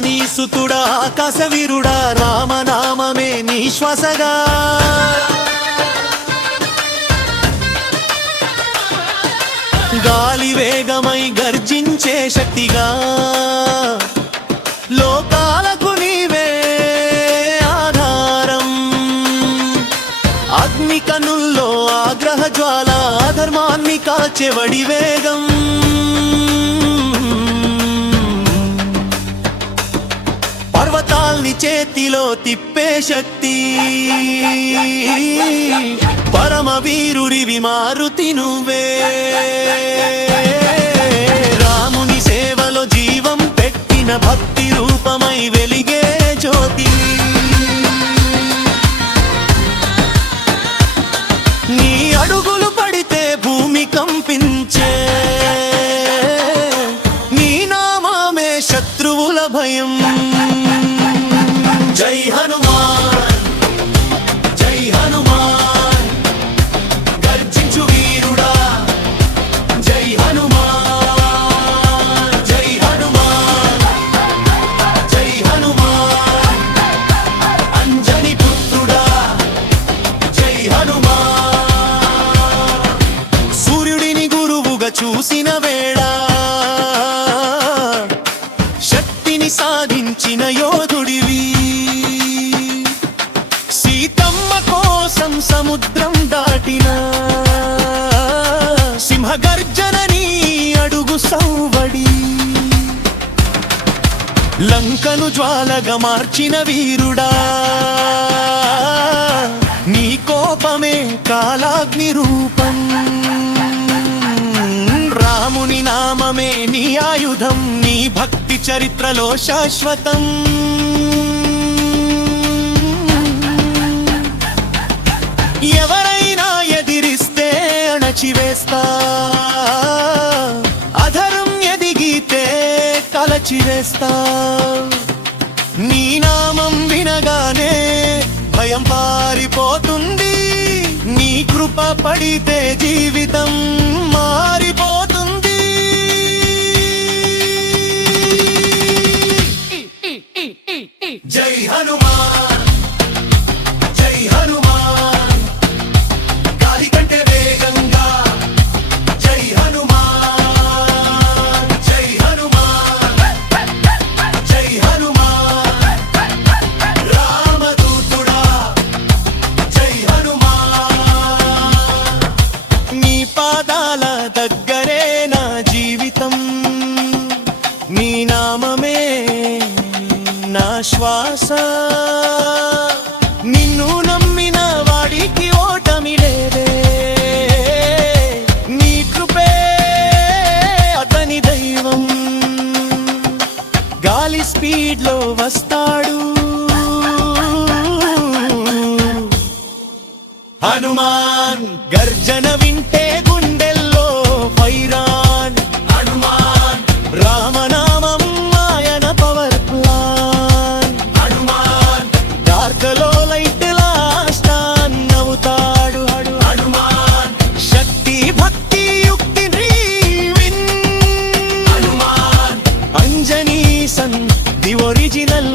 నీ సుతుడా ఆకాశవీరుడా రామనామమే నీ శ్వాసగా గాలి వేగమై గర్జించే శక్తిగా లోకాలకు నీవే ఆధారం అగ్ని కనుల్లో ఆగ్రహ జ్వాల ధర్మాన్ని కాచెవడి వేగం పర్వతాల్ని చేతిలో తిప్పే శక్తి పరమవీరుడివి మారుతి నువ్వే రాముని సేవలో జీవం పెట్టిన భక్తి రూపమై వెలిగే జ్యోతి నీ అడుగులు పడితే భూమి కంపించే నీ నామమే శత్రువుల భయం జై హనుమాన్ జై హనుమాన్ గర్జించు వీరుడా జై హనుమాన్ జై హనుమాన్ జై హనుమాన్ అంజని పుత్రుడా జై హనుమాన్ సూర్యుడిని గురువుగా చూసిన వేళ శక్తిని సాధించిన యోధుడివి సముద్రం దాటిన సింహగర్జన నీ అడుగు సౌవడి లంకను జ్వాలగా మార్చిన వీరుడా నీ కోపమే కాలాగ్ని రూపం రాముని నామమే నీ ఆయుధం నీ భక్తి చరిత్రలో శాశ్వతం ఎవరైనా ఎదిరిస్తే అణచివేస్తా అధరం ఎదిగితే కలచివేస్తా నీ నామం వినగానే భయం పారిపోతుంది నీ కృప పడితే జీవితం మారిపోతుంది జై హనుమాన్ జై హనుమాన్ గాలి కంటే వేగంగా జై హనుమాన్ జై హనుమాన్ జై హనుమాన్ రామదూతుడా జై హనుమాన్ నీ పాదాల దగ్గరే నా జీవితం నీ నామమే నా శ్వాస నిన్ను నమ్మిన వాడికి ఓటమి లేదే నీ కృపే అతని దైవం గాలి స్పీడ్ లో వస్తాడు హనుమాన్ గర్జన వింటే గుండెల్లో ఫైరాన్ హనుమాన్ రామనామం ఆయన పవర్ ప్లాన్ హనుమాన్ డార్కలో లైట్ లాస్టాన్ నవ్వుతాడు హనుమాన్ శక్తి భక్తి యుక్తి win Hanuman Anjani son the original